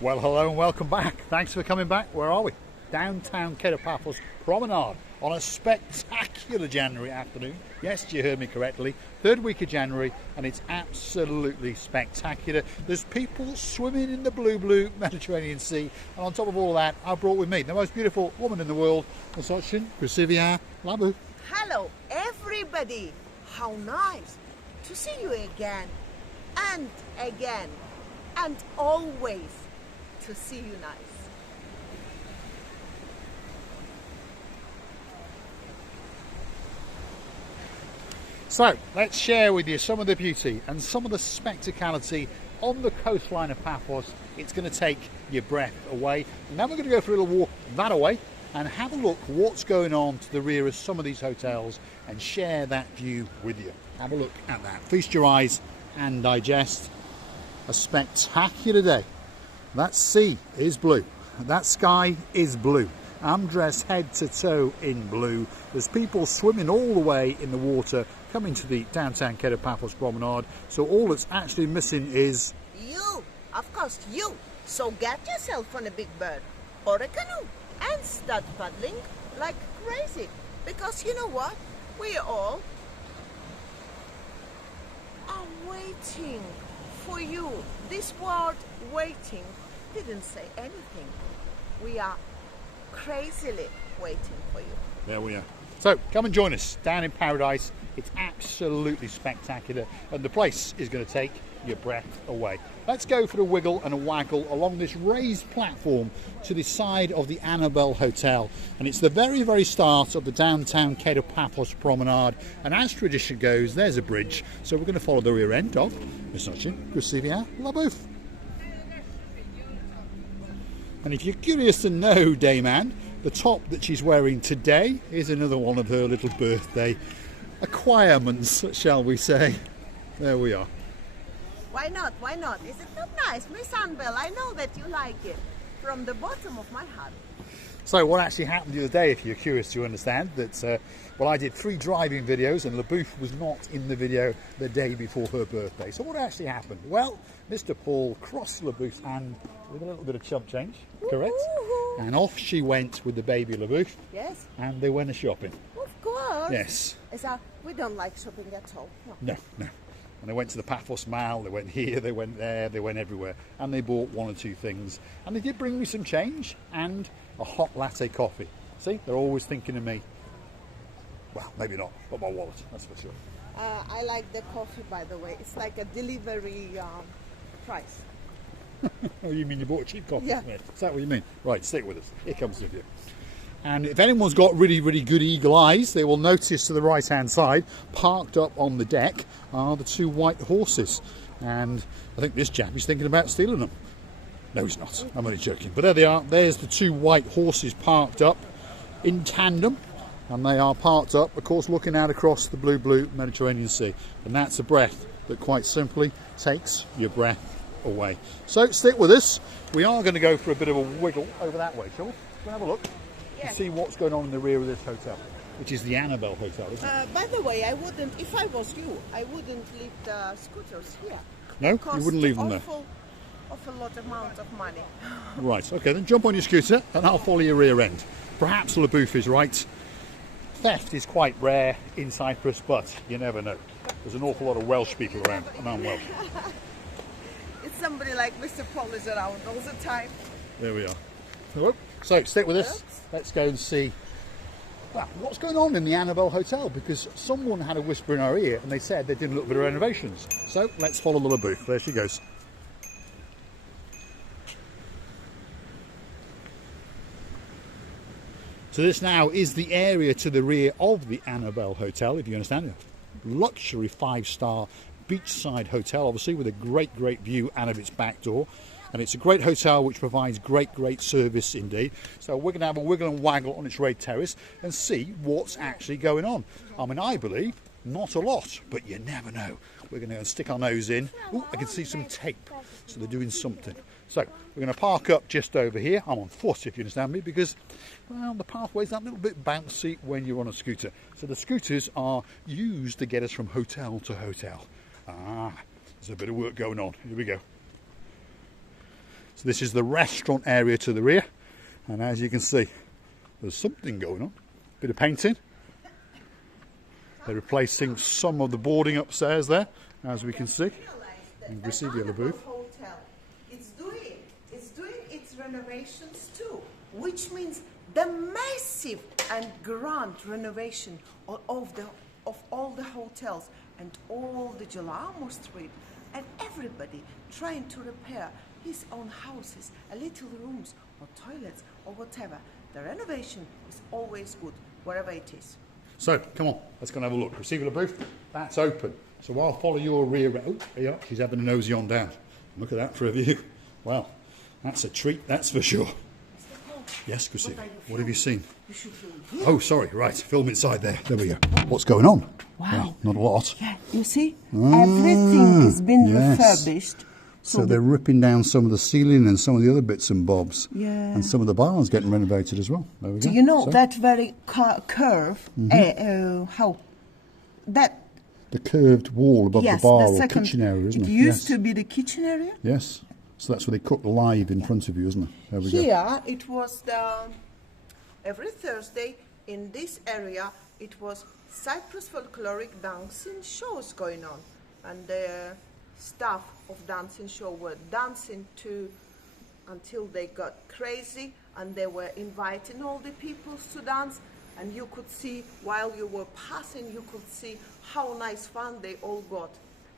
Well, hello and welcome back. Thanks for coming back. Where are we? Downtown Paphos Promenade on a spectacular January afternoon. Yes, you heard me correctly. Third week of January, and it's absolutely spectacular. There's people swimming in the blue Mediterranean Sea, and on top of all of that, I brought with me the most beautiful woman in the world, Chrisivia Labu. Hello, everybody. How nice to see you again, and always to see you nice. So let's share with you some of the beauty and some of the spectacality on the coastline of Paphos. It's going to take your breath away. And now we're going to go for a little walk that away and have a look what's going on to the rear of some of these hotels and share that view with you. Have a look at that. Feast your eyes and digest. A spectacular day. That sea is blue. That sky is blue. I'm dressed head to toe in blue. There's people swimming all the way in the water coming to the downtown Paphos Promenade. So all that's actually missing is you, of course you. So get yourself on a big bird or a canoe and start paddling like crazy. Because you know what? We all are waiting for you. This word waiting didn't say anything. We are crazily waiting for you. There we are. So come and join us down in paradise. It's absolutely spectacular and the place is going to take your breath away. Let's go for a wiggle and a waggle along this raised platform to the side of the Annabelle Hotel, and it's the very start of the downtown Paphos Promenade, and as tradition goes there's a bridge, so we're going to follow the rear end of Chrisivia Labu. And if you're curious to know Dayman, the top that she's wearing today is another one of her little birthday acquirements, shall we say. There we are. Why not? Why not? Is it not nice, Miss Annabelle? I know that you like it from the bottom of my heart. So what actually happened the other day, if you're curious to understand, that well, I did 3 driving videos and LaBouffe was not in the video the day before her birthday. So what actually happened? Well, Mr. Paul crossed LaBouffe's hand with a little bit of chump change, correct? Woo-hoo. And off she went with the baby LaBouffe. Yes. And they went a shopping. Of course. Yes. We don't like shopping at all. No. And they went to the Paphos Mall, they went here, they went there, they went everywhere. And they bought 1 or 2 things. And they did bring me some change and a hot latte coffee. See, they're always thinking of me. Well, maybe not, but my wallet, that's for sure. I like the coffee, by the way. It's like a delivery price. Oh, you mean you bought a cheap coffee? Yeah. Is that what you mean? Right, stick with us. Here comes the view. And if anyone's got really good eagle eyes, they will notice to the right-hand side, parked up on the deck, are the 2 white horses. And I think this chap is thinking about stealing them. No, he's not. I'm only joking. But there they are. There's the 2 white horses parked up in tandem. And they are parked up, of course, looking out across the blue Mediterranean Sea. And that's a breath that quite simply takes your breath away. So stick with us. We are going to go for a bit of a wiggle over that way, shall we? Go have a look. Yes. See what's going on in the rear of this hotel, which is the Annabelle Hotel, isn't it? By the way, I wouldn't, if I was you, I wouldn't leave the scooters here. No, you wouldn't leave them there. Awful lot amount of money. Right, okay, then jump on your scooter and I'll follow your rear end. Perhaps LaBouffe is right. Theft is quite rare in Cyprus, but you never know. There's an awful lot of Welsh people around, and I'm Welsh. It's somebody like Mr. Paul is around all the time. There we are. So stick with us. Let's go and see what's going on in the Annabelle Hotel, because someone had a whisper in our ear and they said they did a little bit of renovations. So let's follow the LaBouffe. There she goes. So this now is the area to the rear of the Annabelle Hotel, if you understand. Luxury 5-star beachside hotel, obviously, with a great view out of its back door. And it's a great hotel which provides great service indeed. So we're going to have a wiggle and waggle on its raised terrace and see what's actually going on. I mean, I believe not a lot, but you never know. We're going to go and stick our nose in. Oh, I can see some tape. So they're doing something. So we're going to park up just over here. I'm on foot, if you understand me, because, well, the pathway's that little bit bouncy when you're on a scooter. So the scooters are used to get us from hotel to hotel. There's a bit of work going on. Here we go. So this is the restaurant area to the rear, and as you can see, there's something going on. Bit of painting. They're replacing some of the boarding upstairs there, as we can see. And we see the other booth. Hotel, it's doing its renovations too, which means the massive and grand renovation of all the hotels and all the Gelamo Street, and everybody trying to repair his own houses, a little rooms or toilets or whatever. The renovation is always good, wherever it is. So, come on, let's go and have a look. Receiver booth, that's open. So I'll follow your rear. Oh, yeah, she's having a nosy on down. Look at that for a view. Wow, that's a treat, that's for sure. Yes, Christina, what have you seen? You should film here. Oh, sorry, right, film inside there. There we go. What's going on? Wow. Well, not a lot. Yeah, you see, everything has been refurbished. So they're ripping down some of the ceiling and some of the other bits and bobs. Yeah. And some of the bars getting renovated as well. There we go. Do you know that very curve? How? That. The curved wall above the bar the or kitchen area, isn't it? It used to be the kitchen area. Yes. So that's where they cook live in front of you, isn't it? There we go. Here it was every Thursday in this area it was Cyprus folkloric dancing shows going on, and the staff of dancing show were dancing until they got crazy, and they were inviting all the people to dance, and you could see while you were passing, you could see how nice fun they all got.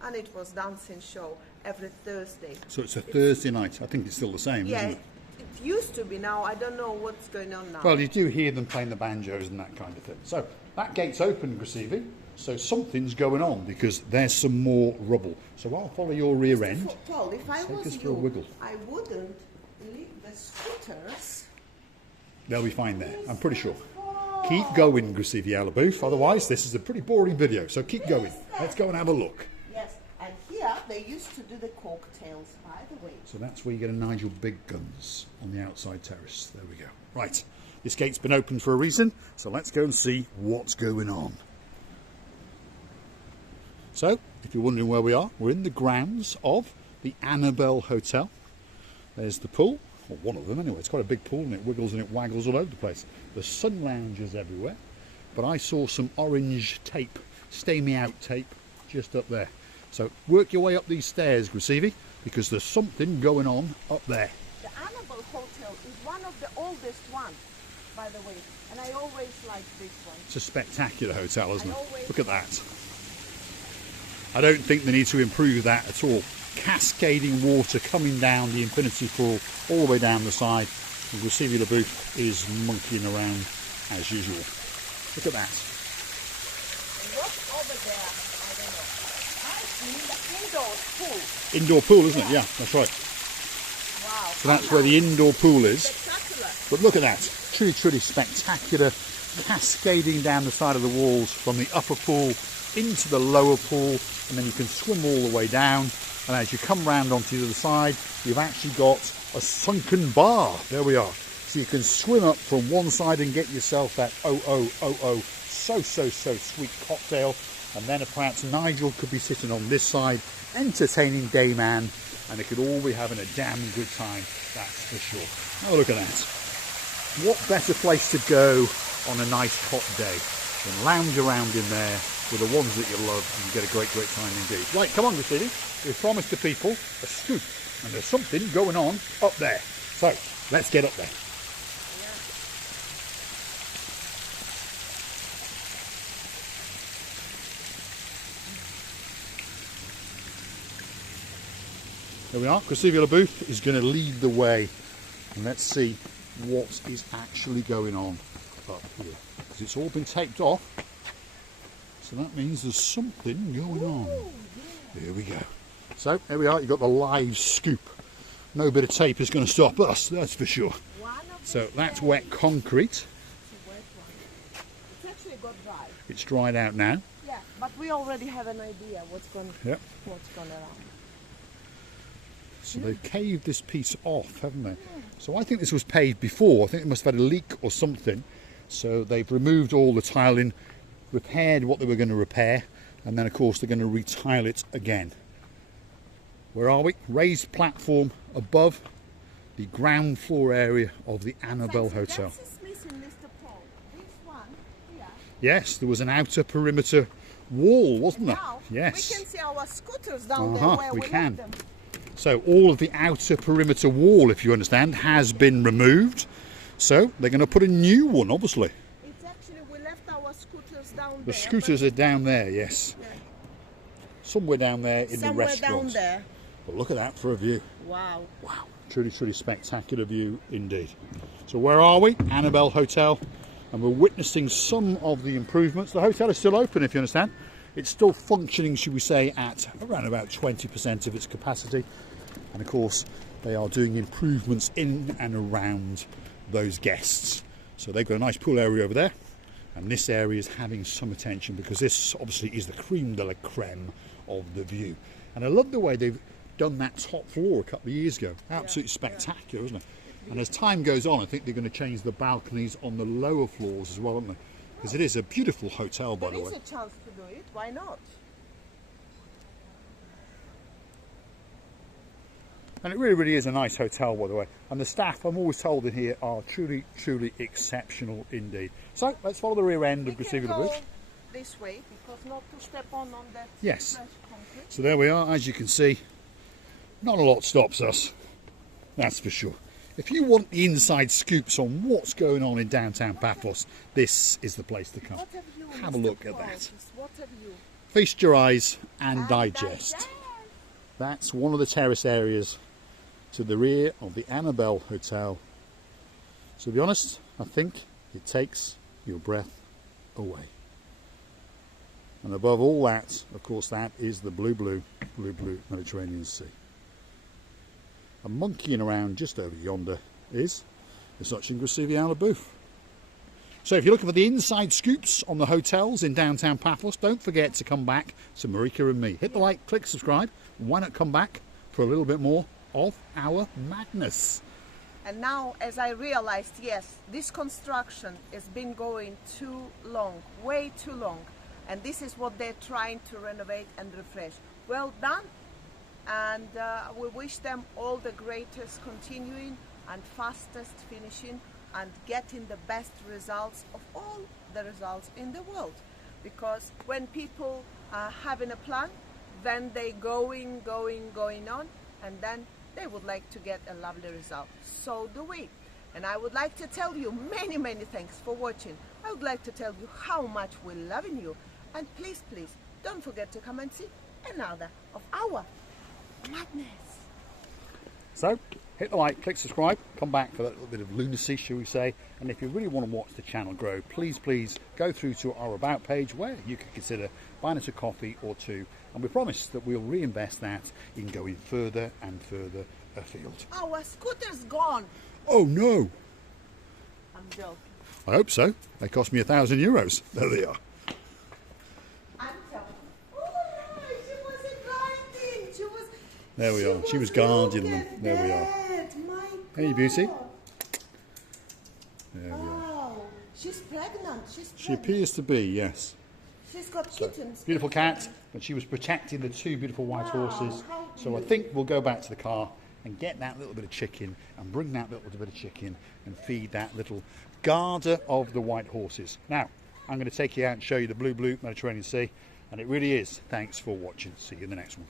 And it was dancing show every Thursday. So it's a Thursday night. I think it's still the same, yeah, isn't it? it used to be. Now I don't know what's going on now. Well, you do hear them playing the banjos and that kind of thing. So that gate's open, Gracievi. So something's going on because there's some more rubble. So I'll follow your rear end. Paul, if I Take was us for a you, wiggle. I wouldn't leave the scooters. They'll be fine there, I'm pretty sure. Keep going, Gracievi Alaboof. Otherwise, this is a pretty boring video. So keep going. Let's go and have a look. Yes, and here they used to do the cocktails, by the way. So that's where you get a Nigel Big Guns on the outside terrace. There we go. Right, this gate's been opened for a reason, so let's go and see what's going on. So, if you're wondering where we are, we're in the grounds of the Annabelle Hotel. There's the pool, or one of them anyway. It's quite a big pool and it wiggles and it waggles all over the place. The sun lounges everywhere, but I saw some orange tape, stay me out tape, just up there. So work your way up these stairs, Gracievi, because there's something going on up there. The Annabelle Hotel is one of the oldest ones, by the way, and I always like this one. It's a spectacular hotel, isn't it? always- Look at that. I don't think they need to improve that at all. Cascading water coming down the infinity pool all the way down the side. And Gracievi Laboof is monkeying around as usual. Look at that. And what's over there? I don't know. I see the indoor pool. Indoor pool, isn't it? Yeah, that's right. Wow. So that's where the indoor pool is. Spectacular. But look at that. Truly, truly spectacular. Cascading down the side of the walls from the upper pool into the lower pool, and then you can swim all the way down, and as you come round onto the other side you've actually got a sunken bar. There we are. So you can swim up from one side and get yourself that so sweet cocktail, and then perhaps Nigel could be sitting on this side entertaining Dayman, and they could all be having a damn good time, that's for sure. Oh, look at that. What better place to go on a nice hot day than lounge around in there with the ones that you love, and you get a great time indeed. Right, come on, Gracievi. We've promised the people a scoop, and there's something going on up there. So, let's get up there. There we are. Gracievi Laboof is going to lead the way, and let's see what is actually going on up here, because it's all been taped off. So that means there's something going on. Here we go. So there we are, you've got the live scoop. No bit of tape is going to stop us, that's for sure. So that's wet concrete. It's actually got dry. It's dried out now. Yeah, but we already have an idea what's going on. So they've caved this piece off, haven't they? So I think this was paved before. I think they must have had a leak or something. So they've removed all the tiling, repaired what they were going to repair, and then of course they're going to retile it again. Where are we? Raised platform above the ground floor area of the Annabelle Hotel. That's missing, Mr. Paul. This one here. Yes, there was an outer perimeter wall, wasn't there? Now Yes. we can see our scooters down there where we we can. left them. So all of the outer perimeter wall, if you understand, has been removed. So they're going to put a new one, obviously. It's actually, we left our scooters down there. The scooters are down there, yes. Yeah. Somewhere down there in Somewhere the restaurant. down there. But look at that for a view. Wow. Wow, truly, truly spectacular view indeed. So where are we? Annabelle Hotel. And we're witnessing some of the improvements. The hotel is still open, if you understand. It's still functioning, should we say, at around about 20% of its capacity. And of course, they are doing improvements in and around those guests. So they've got a nice pool area over there. And this area is having some attention because this obviously is the creme de la creme of the view. And I love the way they've done that top floor a couple of years ago. Absolutely spectacular, isn't it? And as time goes on, I think they're going to change the balconies on the lower floors as well, aren't they? Because it is a beautiful hotel, by the way. There is a chance to do it. Why not? And it really, really is a nice hotel, by the way. And the staff, I'm always told in here, are truly, truly exceptional indeed. So let's follow the rear end of We can Gresivia go Bridge. this way because not to step on that Yes. fresh concrete. So there we are, as you can see. Not a lot stops us, that's for sure. If you want the inside scoops on what's going on in downtown Paphos, this is the place to come. What have you, Have a Mr. look at Paul? that. What have you? Feast your eyes and And digest. That's one of the terrace areas to the rear of the Annabelle Hotel. To be honest, I think it takes your breath away. And above all that, of course, that is the blue Mediterranean Sea. And monkeying around just over yonder is such in Gresivia Booth. So if you're looking for the inside scoops on the hotels in downtown Paphos, don't forget to come back to Marika and me. Hit the like, click subscribe, and why not come back for a little bit more of our madness. And now, as I realized, yes, this construction has been going too long, way too long. And this is what they're trying to renovate and refresh. Well done. And we wish them all the greatest continuing and fastest finishing and getting the best results of all the results in the world. Because when people are having a plan, then they going on, and then they would like to get a lovely result. So do we. And I would like to tell you many thanks for watching. I would like to tell you how much we're loving you. And please, don't forget to come and see another of our madness. So hit the like, click subscribe, come back for that little bit of lunacy, shall we say. And if you really want to watch the channel grow, please go through to our About page where you can consider buying us a coffee or two. And we promise that we'll reinvest that in going further and further afield. Our scooter's gone. Oh no! I'm joking. I hope so. They cost me €1,000. There they are. I'm joking. Oh no, she wasn't guarding. There we are. She was guarding them. There we are. My Hey, God. beauty. There we are. Wow. She's pregnant. She appears to be, yes. She's got kittens. Beautiful cat, but she was protecting the two beautiful white horses. how So I think we'll go back to the car and get that little bit of chicken and bring that little bit of chicken and feed that little garter of the white horses. Now, I'm going to take you out and show you the blue Mediterranean Sea, and it really is. Thanks for watching. See you in the next one.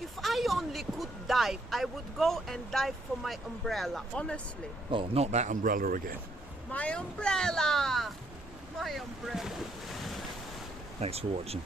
If I only could dive, I would go and dive for my umbrella, honestly. Oh, not that umbrella again. My umbrella! My umbrella. Thanks for watching.